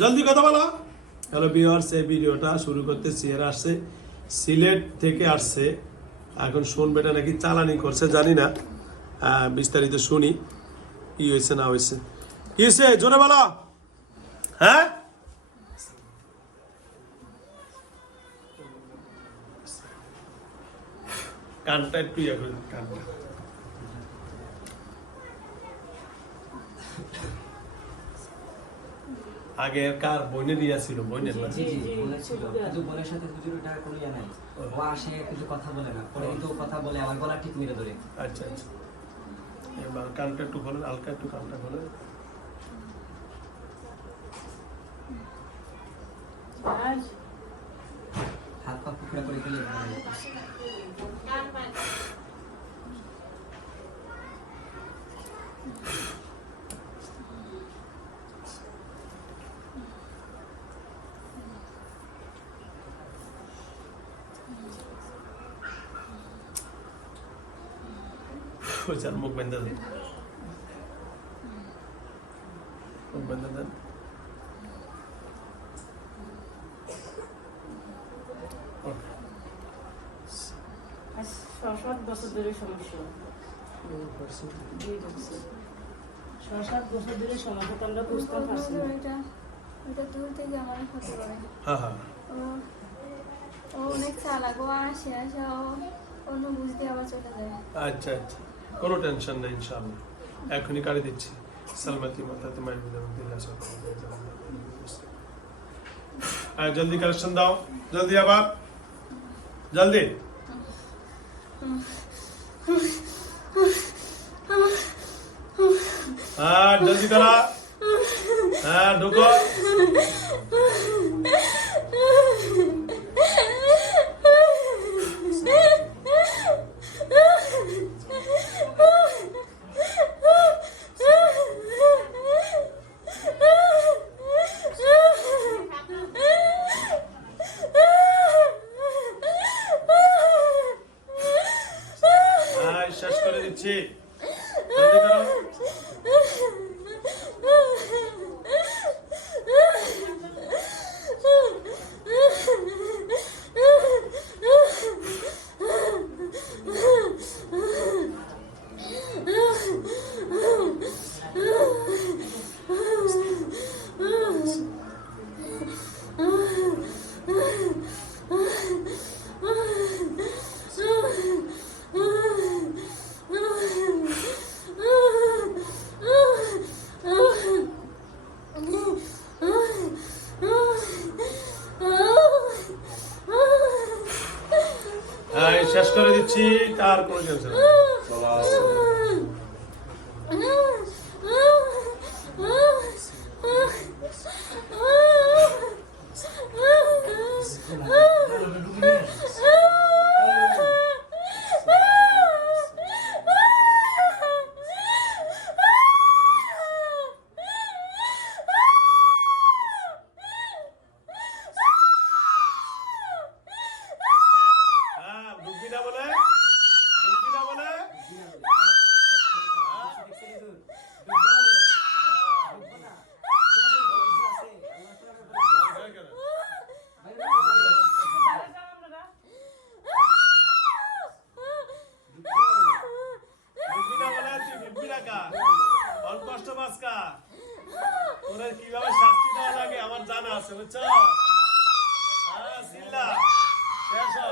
জলদি কথা বলো। হ্যালো ভিউয়ার্স, এই ভিডিওটা শুরু করতে সিয়ার আসছে, সিলেট থেকে আসছে। এখন শুনবে না নাকি চালানি করছে, জানি না। বিস্তারিত শুনি। কি হয়েছে, না হয়েছে? কি হয়েছে? জোরে বলো। হ্যাঁ? কানটা একটু ইয়ে কানটা। আগে কার বইনে দিয়া ছিল বইনের কিন্তু সাথে হুজুর ওটা কোনো ইয়ে নাই। ও। আসে কিছু কথা বলে না। পরে কিন্তু কথা বলে আমার গলা ঠিক মেরে ধরে। আচ্ছা আচ্ছা। এবার কানটা একটু খোলেন হালকা একটু কানটা খোলেন। আজ? হাত পা করে ফেলে স্যার মুখ বেঁধে দেন। মুখ বেঁধে দেন। Okay. আজ ছ সাত বছর ধরে সমস্যা। দুই বছর ছ সাত বছর ধরে সমস্যা তো আমরা বুঝতে পারছি না এটা এটা দূর থেকে আমার ক্ষতি করে হ্যাঁ হ্যাঁ। ও ও অনেক চালাক ও আসে আসে ও অন্য বুঝতে আবার চলে যায়। আচ্ছা আচ্ছা। কোনো টেনশন নেই, ইনশাআল্লাহ। এখনই কাড়ি দিচ্ছি। সালমাতি মাথা তোমার জলদি কালেকশন দাও। জলদি আবার। জলদি। হ্যাঁ জলদি করা। হ্যাঁ ঢুকো হ্যাঁ শেষ করে দিচ্ছি শেষ করে দিচ্ছি তার কোনো নেই হ্যাঁ ঢুকবি না বলে ঢুকবি না বলে ঢুকবি না বলে তুই ঢুকবি না কা অল্প কষ্ট মাছ কা তোরা কীভাবে শাস্তি দেওয়া লাগে আমার জানা আছে বুঝছ হ্যাঁ সিল্লা শেষ হ।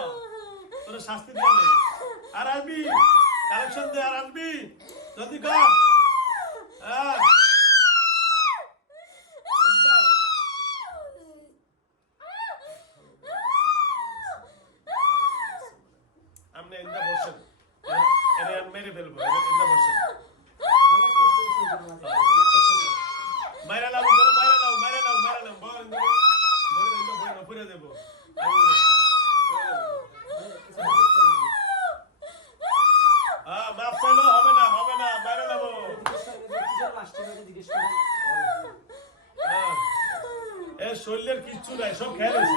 তোরা শাস্তি দেওয়া নেই আর আসবি কালেকশন দে আর আসবি জলদি কর হ্যাঁ জলদি কর। আপনি এন্দা বসেন এরে আমি মেরে ফেলব এরে এন্দা বসেন মাইরা লাও ধরো মাইরা লাও মাইরা লাও মাইরা লাও বল ধরে ধরে এন্দা বই না পুরে দেবো আমি বলে, হ্যাঁ মাপ চাইলো হবে না হবে না মাইরা লাবো হ্যাঁ এ নাই সব খেয়াল হয়েছে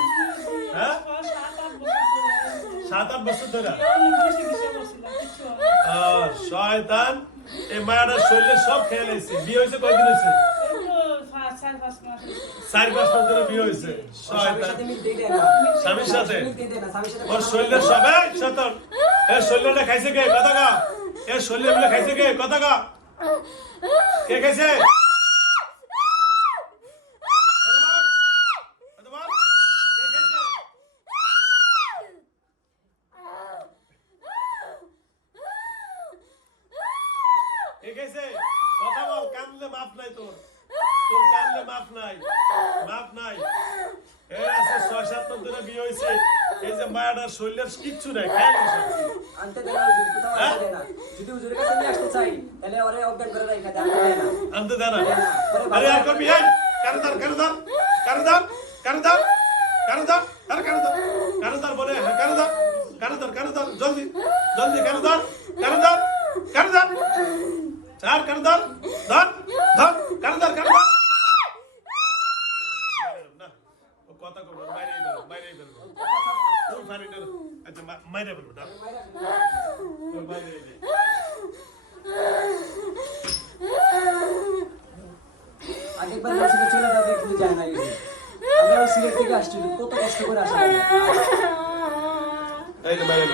হ্যাঁ? সাত, আট বছর ধরে। শয়তান, এই মায়াটার শরীরে সব খেয়াল হয়েছে বিয়ে হয়েছে কয়দিন হয়েছে? খাইছে কে? কথা কা। এ শরীর খাইছে কে? কথা কে খাইছে কথা বল। কথা বল। কে খাইছে? খাইছে? কথা বল কানলে মাপ নাই তোর। তোর কানলে মাপ নাই। মাপ নাই। এই আছে ছয় সাত ধরে বিয়ে হয়েছে এই যে মায়াটার শরীরের কিচ্ছু নাই খাই আনতে দেয় না হুজুর, কোথাও আনতে দেয় না। যদি হুজুরের কাছে নিয়ে আসতে চাই, তাহলে ওরে অজ্ঞান করে রাখা আনতে দেয় না। আনতে দেয় আরে আর করবি এই কারও দার কারও দার কারও দার কারও দার কারও দার আরে কারও দার কারও দার বলে হ্যাঁ জলদি কারও দার ধর ধর কারও দার কারও দার না ও কথা কব বাইরে বেরো বাইরে বেরো তোর বাইরে আচ্ছা মা- বাইরে বেরো না তোর বাইরে বেরো বলছিল চলে যাবে, কিন্তু যায় না আমরা সিলেট থেকে আসছি, কত কষ্ট করে আসা লাগে। এই তো বাইরে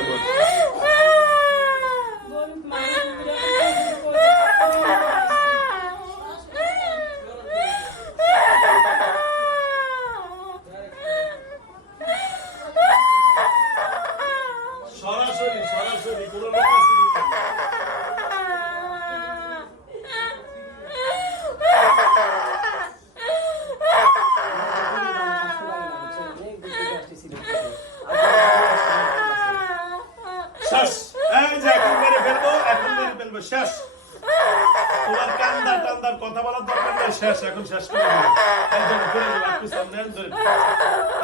సార్ సగం చచ్చిపోయాడు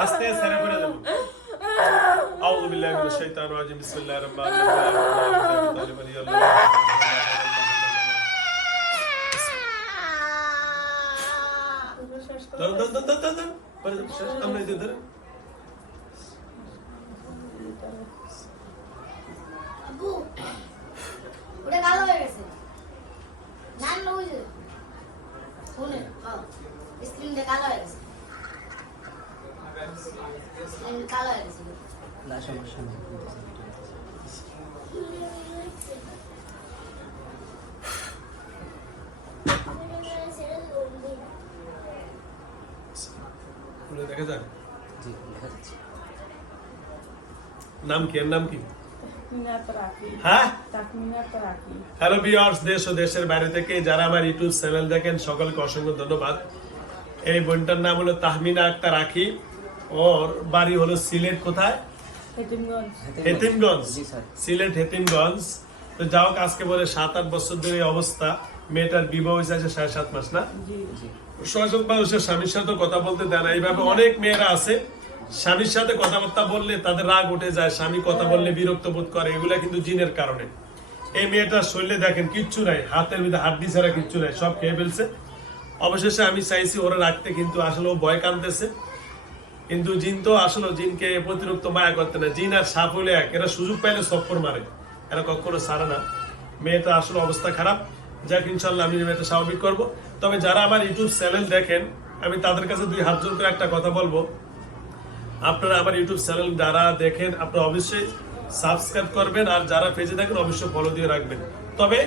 అస్తే సరిపడదు أعوذ بالله من الشيطان الرجيم بسم الله الرحمن الرحيم dur dur dur dur dur. Bana bir şey anlayın dur. দেখা যায় জি, দেখা যাচ্ছে। নাম কি? এর নাম কি? মিনাত রাখি হ্যাঁ? তাকমিনাত রাখি হ্যালো ভিউয়ার্স দেশ ও দেশের বাইরে থেকে যারা আমার ইউটিউব চ্যানেল দেখেন সকলকে অসংখ্য ধন্যবাদ। এই বোনটার নাম হলো তাহমিনা আক্তার আখি। ওর বাড়ি হলো সিলেট কোথায়? হেতিমগঞ্জ। সিলেট হেতিমগঞ্জ। তো যাও কাজকে বলে সাত আট বছর ধরে অবস্থা। মেয়েটার বিবাহ হয়েছে সাড়ে সাত মাস না? জি। জি। সচেতন মানুষের স্বামীর সাথে কথা বলতে দেয় না। এইভাবে অনেক মেয়েরা আছে স্বামীর সাথে কথাবার্তা বললে তাদের রাগ উঠে যায় স্বামী কথা বললে বিরক্ত বোধ করে এগুলা কিন্তু জিনের কারণে। এই মেয়েটার শরীরে দেখেন কিচ্ছু নাই হাতের ভিতরে হাড্ডি ছাড়া কিচ্ছু নাই সব খেয়ে ফেলছে। অবশেষে আমি চাইছি ওরা রাখতে কিন্তু আসলে ও ভয় কানতেছে কিন্তু জিন তো আসলে জিনকে প্রতিরক্ত মায়া করতে না। জিন আর সাপ হলে এক এরা সুযোগ পাইলে সফর মারে এরা কখনো সারে না। মেয়েটা আসলে অবস্থা খারাপ। যাক ইনশাল্লাহ আমি মেয়েটা স্বাভাবিক করব। তবে যারা আমার ইউটিউব চ্যানেল দেখেন, আমি তাদের কাছে দুই হাত জোর করে একটা কথা বলব। আপনারা আমার ইউটিউব চ্যানেল যারা দেখেন, আপনারা অবশ্যই সাবস্ক্রাইব করবেন, আর যারা পেজে দেখেন, অবশ্যই ফলো দিয়ে রাখবেন। তবে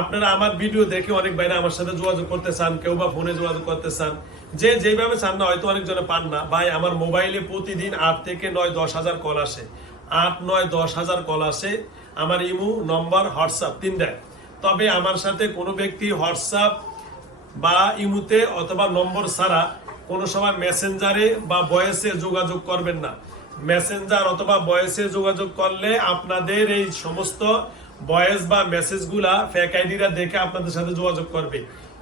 আপনারা আমার ভিডিও দেখে অনেক বাইরে আমার সাথে যোগাযোগ করতে চান, কেউ বা ফোনে যোগাযোগ করতে চান। যে যেভাবে চান না, হয়তো অনেকজনে পান না। ভাই, আমার মোবাইলে প্রতিদিন আট থেকে নয়, দশ হাজার কল আসে। আট, নয়, দশ হাজার কল আসে। আমার ইমু, নম্বর, হোয়াটসঅ্যাপ, তিনটায়। তবে আমার সাথে কোনো ব্যক্তি হোয়াটসঅ্যাপ বা ইমুতে অথবা নম্বর ছাড়া কোনো সময় মেসেঞ্জারে বা বয়সে যোগাযোগ করবেন না। মেসেঞ্জার অথবা বয়সে যোগাযোগ করলে আপনাদের এই সমস্ত বয়েস বা মেসেজগুলা ফেক আইডিরা দেখে আপনাদের সাথে যোগাযোগ করবে।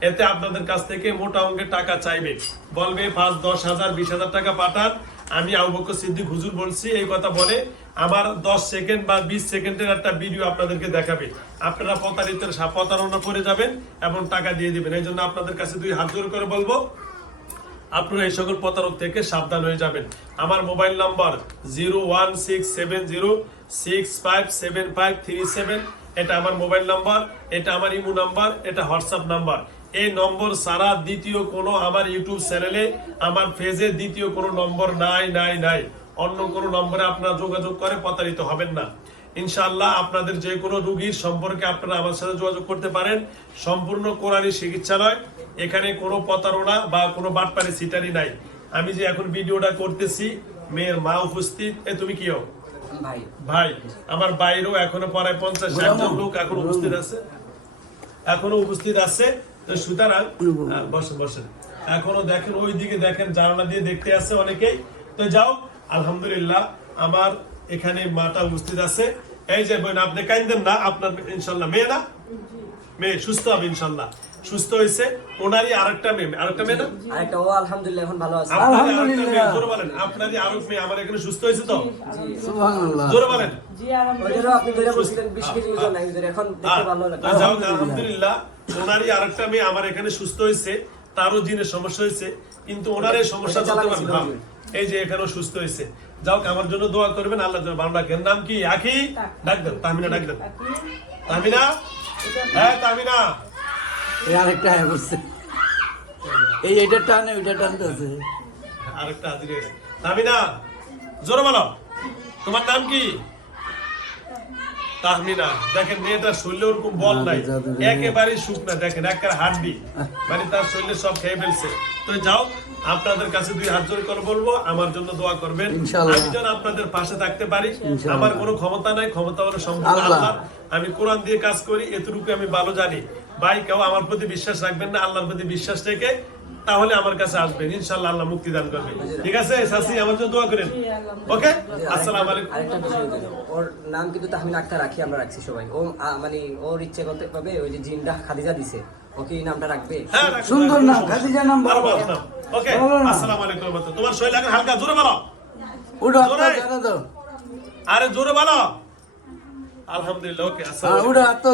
এতে আপনাদের কাছ থেকে মোটা অঙ্কের টাকা চাইবে। বলবে, পাঁচ, দশ হাজার, বিশ হাজার টাকা পাঠান। আমি আবুবকর সিদ্দিক হুজুর বলছি, এই কথা বলে আমার দশ সেকেন্ড বা বিশ সেকেন্ডের একটা ভিডিও আপনাদেরকে দেখাবে। আপনারা প্রতারিত, প্রতারণা করে যাবেন এবং টাকা দিয়ে দিবেন। এই জন্য আপনাদের কাছে দুই হাত জোর করে বলব, আপনারা এই সকল প্রতারক থেকে সাবধান হয়ে যাবেন। আমার mobile number zero one six seven zero six five seven five three seven. এটা আমার মোবাইল নাম্বার, এটা আমার ইমো নাম্বার, এটা হোয়াটসঅ্যাপ নাম্বার। এই নম্বর সারা দ্বিতীয় কোনো আমার ইউটিউব চ্যানেলে আমার পেজে দ্বিতীয় কোনো নম্বর নাই নাই নাই। অন্য কোনো নম্বরে আপনারা যোগাযোগ করে প্রতারিত হবেন না। ইনশাআল্লাহ আপনাদের যে কোনো রুগীর সম্পর্কে আপনারা আমার সাথে যোগাযোগ করতে পারেন। সম্পূর্ণ কোরআনী চিকিৎসালয়। এখানে কোনো প্রতারণা বা কোনো বাটপারি সিটারি নাই। আমি যে এখন ভিডিওটা করতেছি মেয়ের মা উপস্থিত। এ তুমি কি হও? ভাই। আমার বাইরেও এখনও প্রায় পঞ্চাশ ষাট জন লোক এখন উপস্থিত আছে। এখনও উপস্থিত আছে। তো সুতরাং আহ, বসেন বসেন। এখনও দেখেন ওই দিকে দেখেন জানালা দিয়ে দেখতে আছে অনেকেই। তো যাও আলহামদুলিল্লাহ আমার এখানে মাটা উপস্থিত আছে। এই যে বোন আপনি কাইন্দেন না আপনার ইনশাল্লাহ মেয়ে না? মেয়ে সুস্থ হবে ইনশাল্লাহ। সুস্থ হয়েছে। ওনারই আরেকটা মেয়ে আরেকটা মেয়ে না? আরেকটা ও আলহামদুলিল্লাহ এখন ভালো আছে। মেয়ে জোরে বলেন আপনারই আরেক মেয়ে আমার এখানে সুস্থ হয়েছে তো? সুবহানাল্লাহ। জোরে বলেন। জি আলহামদুলিল্লাহ। আপনি ধরে বলছিলেন বিশ কেজি ওজন নাই এখন দেখতে ভালো লাগে আলহামদুলিল্লাহ। ওনারই আরেকটা মেয়ে আমার এখানে সুস্থ হয়েছে তারও জিনের সমস্যা হয়েছে কিন্তু ওনার এই সমস্যা চালাকি পারবে না। এই যে এখানেও সুস্থ হয়েছে। যাও আমার জন্য দোয়া করবেন আল্লাহ যেন ভালো রাখেন নাম কি? আখি? ডাক দেন তাহমিনা ডাক দেন। তাহমিনা হ্যাঁ তামিনা। এই আরেকটা হ্যাঁ করছে। এই এইটা টানে ওইটা টানতেছে আরেকটা হাজির তাহমিনা জোরে বলো। তোমার নাম কি? তাহমিনা দেখেন মেয়েটার শরীরে ওরকম বল নাই। একেবারে শুকনা দেখেন হাড্ডি মানে তার শরীরে সব খেয়ে ফেলছে। তো যাও আপনাদের কাছে দুই হাত জোর করে বলব আমার জন্য দোয়া করবেন। আমি যেন আপনাদের পাশে থাকতে পারি। আমার কোনো ক্ষমতা নাই ক্ষমতা হলো সম্পূর্ণ। আল্লাহ। আমি কোরআন দিয়ে কাজ করি এতটুকু আমি ভালো জানি। ভাই কেউ আমার প্রতি বিশ্বাস রাখবেন না আল্লাহর প্রতি বিশ্বাস রেখে তাহলে আমার কাছে আসবেন। ইনশাল্লাহ আল্লাহ মুক্তি দান করবে ঠিক আছে? শাসি আমার জন্য দোয়া করেন। ওকে? আসসালামু আলাইকুম। আরেকটা বিষয় হুজুর, ওর নাম কিন্তু তাহমিন আক্তার রাখি আমরা রাখছি সবাই। ও মানে ওর ইচ্ছে করতে পাবে ওই যে জিনটা খাদিজা দিছে। ও কি এই নামটা রাখবে? হ্যাঁ, সুন্দর নাম, খাদিজা নাম ভালো। ভালো নাম। ওকে। আসসালামু আলাইকুম তোমার শরীর লাগে হালকা জোরে বলো। উঠো আরে জোরে বলো। আলহামদুলিল্লাহ ওকে আসসালামু হ্যাঁ উঠো